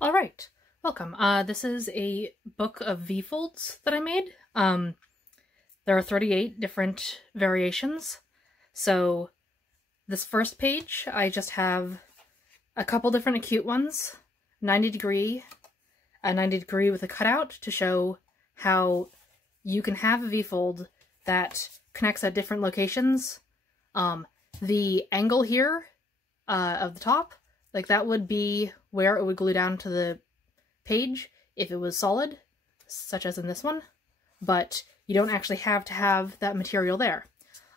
All right, welcome. This is a book of V-folds that I made. There are 38 different variations. So this first page, I just have a couple different acute ones, 90 degree, a 90 degree with a cutout to show how you can have a V-fold that connects at different locations. The angle here of the top, like that would be where it would glue down to the page if it was solid, such as in this one, but you don't actually have to have that material there.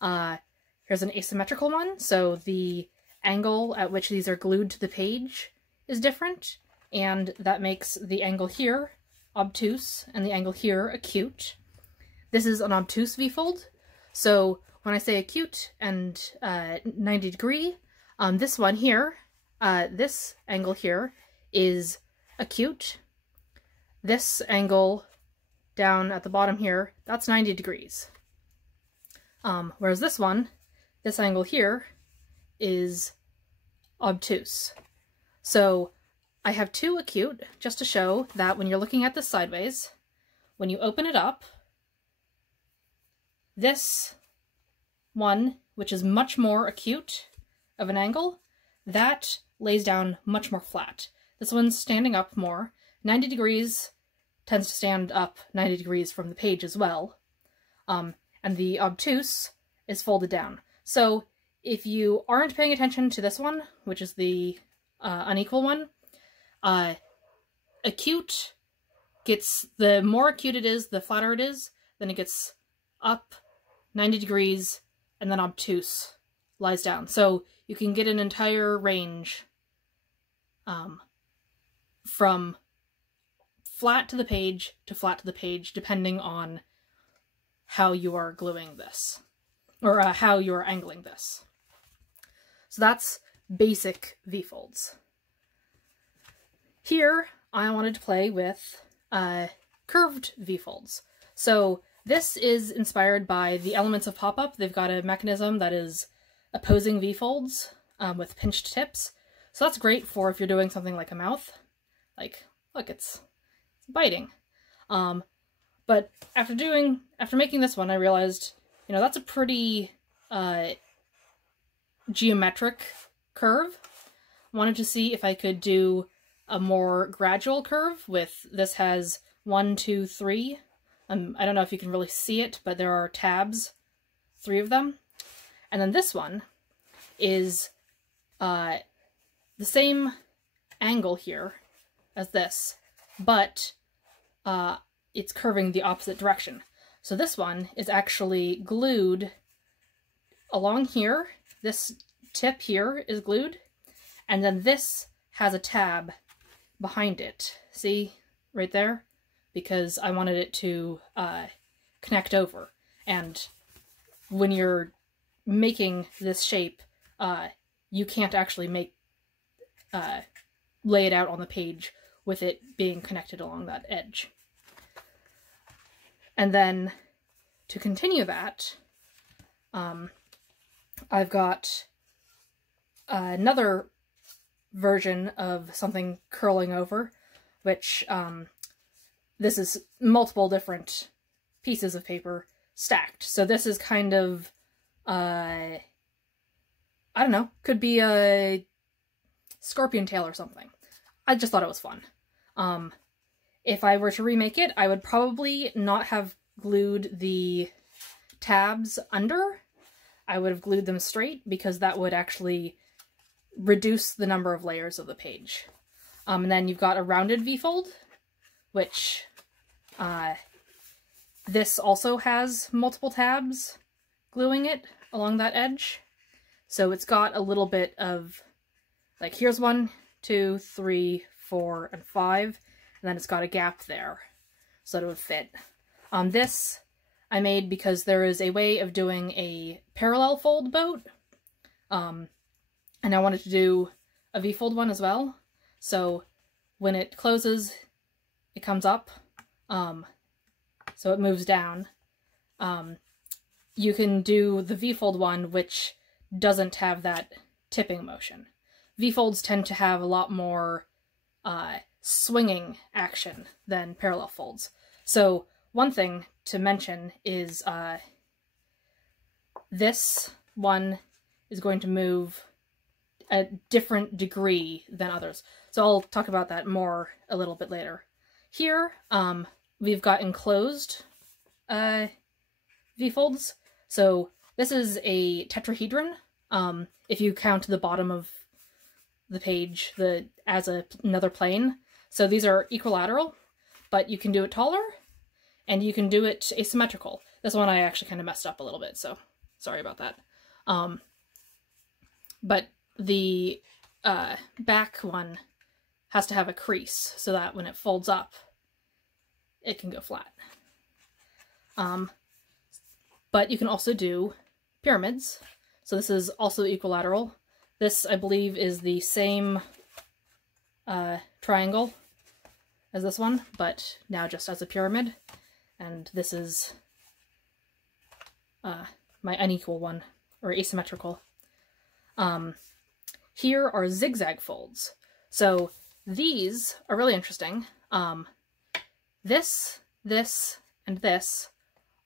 Here's an asymmetrical one, so the angle at which these are glued to the page is different, and that makes the angle here obtuse and the angle here acute. This is an obtuse V-fold, so when I say acute and 90 degree, this one here, this angle here is acute. This angle down at the bottom here, that's 90 degrees. Whereas this one, this angle here, is obtuse. So I have two acute, just to show that when you're looking at this sideways, when you open it up, this one, which is much more acute of an angle, that lays down much more flat. This one's standing up more. 90 degrees tends to stand up 90 degrees from the page as well. And the obtuse is folded down. So if you aren't paying attention to this one, which is the unequal one, acute gets, the more acute it is, the flatter it is, then it gets up 90 degrees, and then obtuse lies down. So you can get an entire range from flat to the page to flat to the page, depending on how you are gluing this, or how you are angling this. So that's basic V-folds. Here, I wanted to play with curved V-folds. So this is inspired by the Elements of Pop-Up. They've got a mechanism that is opposing V-folds with pinched tips. So that's great for if you're doing something like a mouth. Like, look, it's biting. But after making this one, I realized, you know, that's a pretty geometric curve. Wanted to see if I could do a more gradual curve with, this has 1, 2, 3. I don't know if you can really see it, but there are tabs, 3 of them. And then this one is the same angle here as this, but it's curving the opposite direction. So this one is actually glued along here. This tip here is glued, and then this has a tab behind it. See, right there? Because I wanted it to connect over. And when you're making this shape, you can't actually lay it out on the page with it being connected along that edge. And then to continue that, I've got another version of something curling over, which this is multiple different pieces of paper stacked. So this is kind of, I don't know, could be a scorpion tail or something. I just thought it was fun. If I were to remake it, I would probably not have glued the tabs under. I would have glued them straight, because that would actually reduce the number of layers of the page. And then you've got a rounded V-fold, which this also has multiple tabs gluing it along that edge. So it's got a little bit of, like, here's 1, 2, 3, 4, and 5, and then it's got a gap there so that it would fit. This I made because there is a way of doing a parallel fold boat, and I wanted to do a V-fold one as well. So when it closes, it comes up, so it moves down. You can do the V-fold one, which doesn't have that tipping motion. V-folds tend to have a lot more swinging action than parallel folds. So one thing to mention is this one is going to move a different degree than others. So I'll talk about that more a little bit later. Here, we've got enclosed V-folds. So this is a tetrahedron. If you count the bottom of the page as another plane. So these are equilateral, but you can do it taller, and you can do it asymmetrical. This one I actually kind of messed up a little bit, so sorry about that. But the back one has to have a crease so that when it folds up, it can go flat. But you can also do pyramids. So this is also equilateral. This, I believe, is the same triangle as this one, but now just as a pyramid. And this is my unequal one, or asymmetrical. Here are zigzag folds. So these are really interesting. This, and this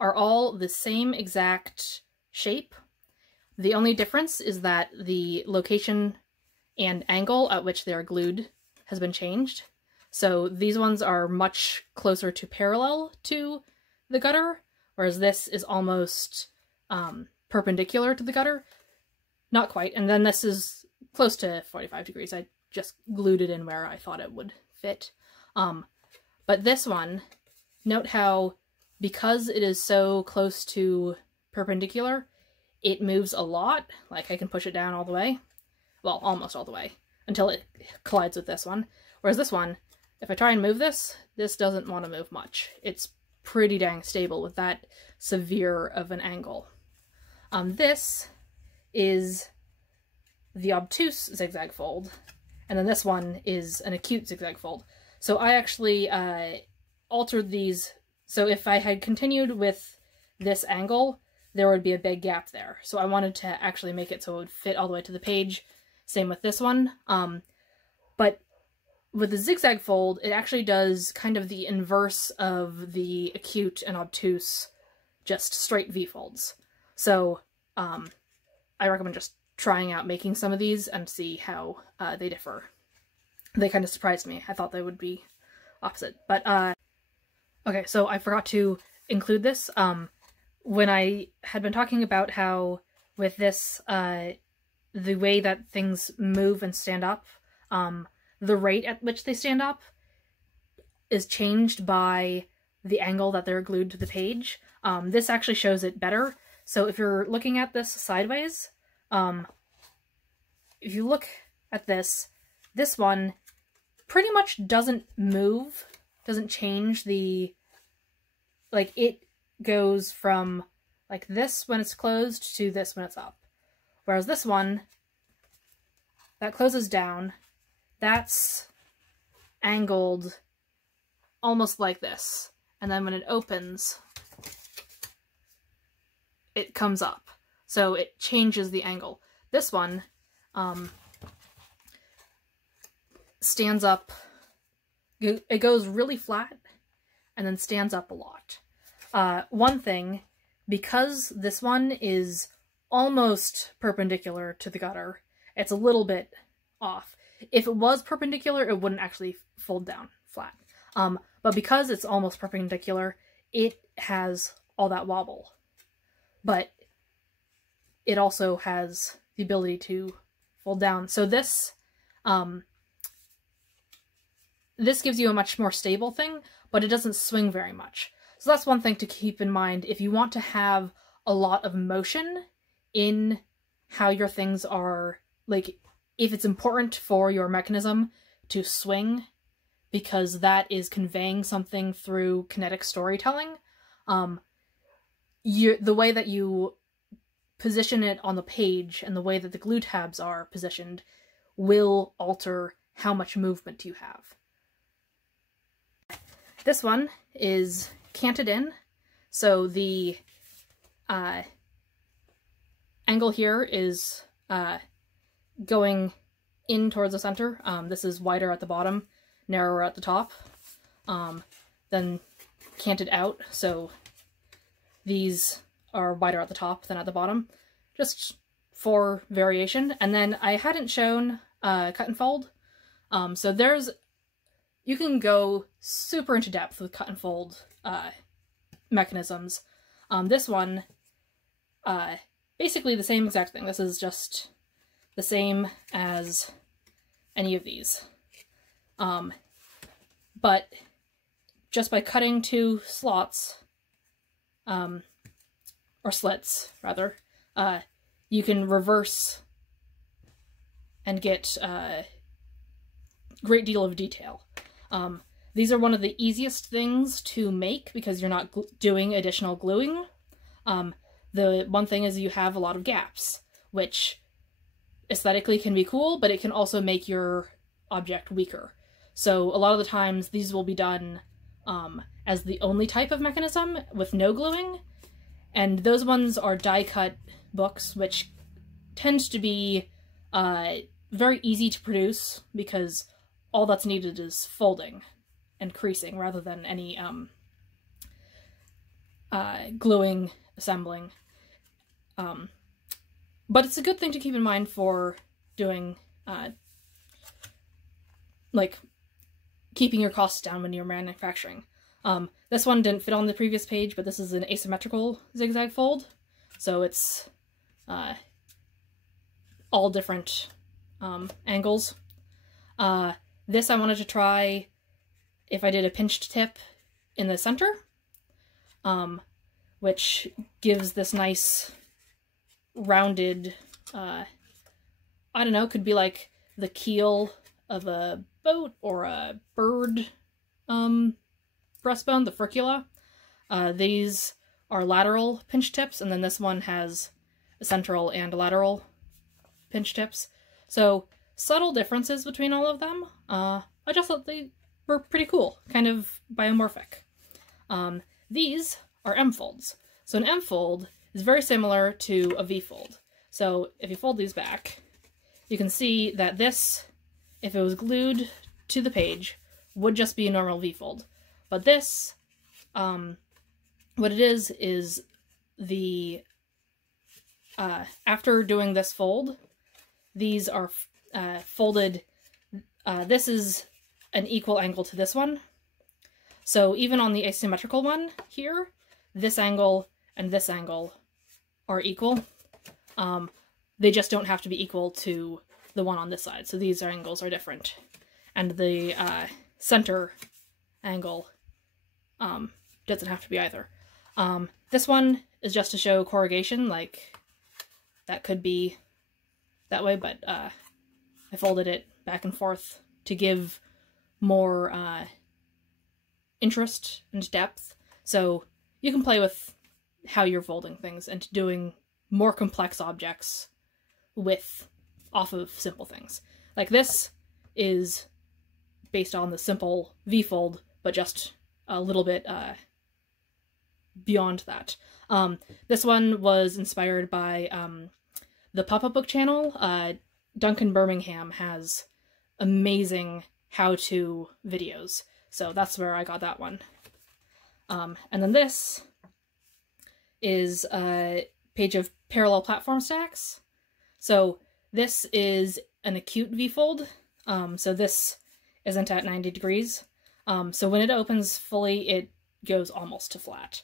are all the same exact shape. The only difference is that the location and angle at which they are glued has been changed. So these ones are much closer to parallel to the gutter, whereas this is almost perpendicular to the gutter. Not quite. And then this is close to 45 degrees. I just glued it in where I thought it would fit. But this one, note how, because it is so close to perpendicular, it moves a lot. Like, I can push it down all the way. Well, almost all the way, until it collides with this one. Whereas this one, if I try and move this, this doesn't want to move much. It's pretty dang stable with that severe of an angle. This is the obtuse zigzag fold, and then this one is an acute zigzag fold. So I actually altered these. So if I had continued with this angle, there would be a big gap there. So I wanted to actually make it so it would fit all the way to the page. Same with this one. But with the zigzag fold, it actually does kind of the inverse of the acute and obtuse, just straight V-folds. So I recommend just trying out making some of these and see how they differ. They kind of surprised me. I thought they would be opposite. But, okay, so I forgot to include this. When I had been talking about how with this, the way that things move and stand up, the rate at which they stand up is changed by the angle that they're glued to the page. This actually shows it better. So if you're looking at this sideways, if you look at this one pretty much doesn't move, doesn't change the, like, it goes from like this when it's closed to this when it's up. Whereas this one, that closes down, that's angled almost like this. And then when it opens, it comes up. So it changes the angle. This one stands up, it goes really flat and then stands up a lot. One thing, because this one is almost perpendicular to the gutter, it's a little bit off. If it was perpendicular, it wouldn't actually fold down flat. But because it's almost perpendicular, it has all that wobble. But it also has the ability to fold down. So this, this gives you a much more stable thing, but it doesn't swing very much. So that's one thing to keep in mind if you want to have a lot of motion in how your things are, like, if it's important for your mechanism to swing because that is conveying something through kinetic storytelling, the way that you position it on the page and the way that the glue tabs are positioned will alter how much movement you have. This one is canted in, so the angle here is going in towards the center. This is wider at the bottom narrower at the top than canted out, so these are wider at the top than at the bottom, just for variation. And then I hadn't shown cut and fold, so you can go super into depth with cut and fold mechanisms. This one, basically the same exact thing. This is just the same as any of these. But just by cutting 2 slots, or slits, rather, you can reverse and get a great deal of detail. These are one of the easiest things to make because you're not doing additional gluing. The one thing is you have a lot of gaps, which aesthetically can be cool, but it can also make your object weaker. So a lot of the times these will be done as the only type of mechanism with no gluing, and those ones are die-cut books, which tend to be very easy to produce because all that's needed is folding and creasing rather than any gluing, assembling. But it's a good thing to keep in mind for doing, like, keeping your costs down when you're manufacturing. This one didn't fit on the previous page, but this is an asymmetrical zigzag fold, so it's all different angles. This I wanted to try if I did a pinched tip in the center, which gives this nice rounded, I don't know, could be like the keel of a boat or a bird breastbone, the furcula. These are lateral pinch tips, and then this one has a central and lateral pinch tips. So subtle differences between all of them. I just thought they were pretty cool, kind of biomorphic. These are M-folds. So an M-fold is very similar to a V-fold. So if you fold these back, you can see that this, if it was glued to the page, would just be a normal V-fold. But this, what it is the, after doing this fold, these are folded, this is an equal angle to this one. So even on the asymmetrical one here, this angle and this angle are equal. They just don't have to be equal to the one on this side, so these angles are different. And the center angle doesn't have to be either. This one is just to show corrugation, like that could be that way, but I folded it back and forth to give more interest and depth. So you can play with how you're folding things and doing more complex objects off of simple things. Like this is based on the simple V-fold, but just a little bit beyond that. This one was inspired by the Pop-Up Book channel. Duncan Birmingham has amazing how-to videos, so that's where I got that one. And then this is a page of parallel platform stacks. So this is an acute V-fold, so this isn't at 90 degrees. So when it opens fully, it goes almost to flat,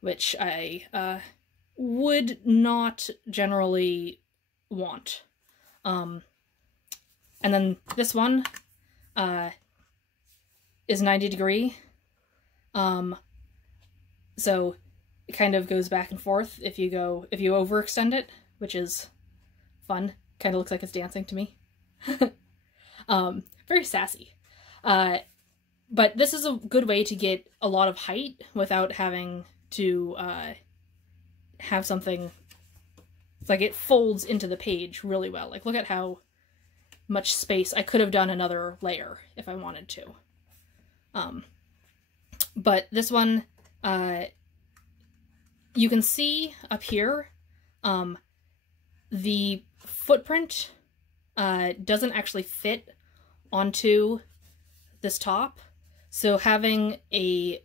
which I would not generally want. And then this one is 90 degree. So it kind of goes back and forth if you overextend it, which is fun. Kind of looks like it's dancing to me. Very sassy. But this is a good way to get a lot of height without having to have something, like it folds into the page really well. Like look at how much space. I could have done another layer if I wanted to. But this one, you can see up here, the footprint doesn't actually fit onto this top, so having a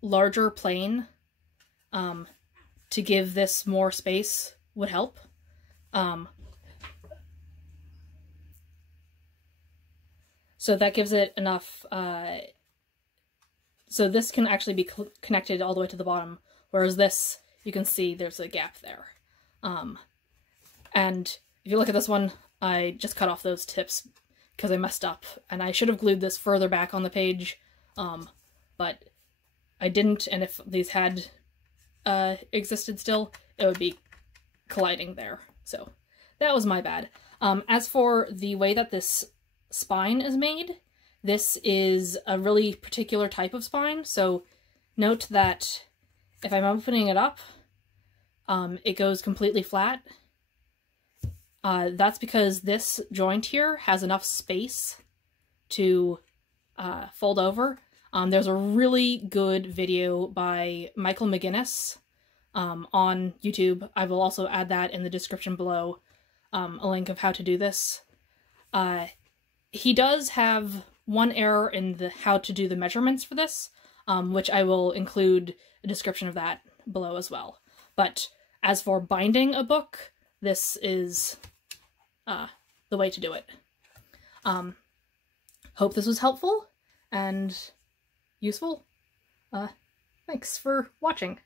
larger plane to give this more space would help. So that gives it enough, so this can actually be connected all the way to the bottom, whereas this, you can see there's a gap there. And if you look at this one, I just cut off those tips because I messed up, and I should have glued this further back on the page, but I didn't, and if these had existed still, it would be colliding there. So that was my bad. As for the way that this spine is made, this is a really particular type of spine, so note that if I'm opening it up, it goes completely flat. That's because this joint here has enough space to fold over. There's a really good video by Michael McGinnis on YouTube. I will also add that in the description below, a link of how to do this. He does have one error in the how to do the measurements for this, which I will include a description of that below as well. But as for binding a book, this is the way to do it. Hope this was helpful and useful. Thanks for watching.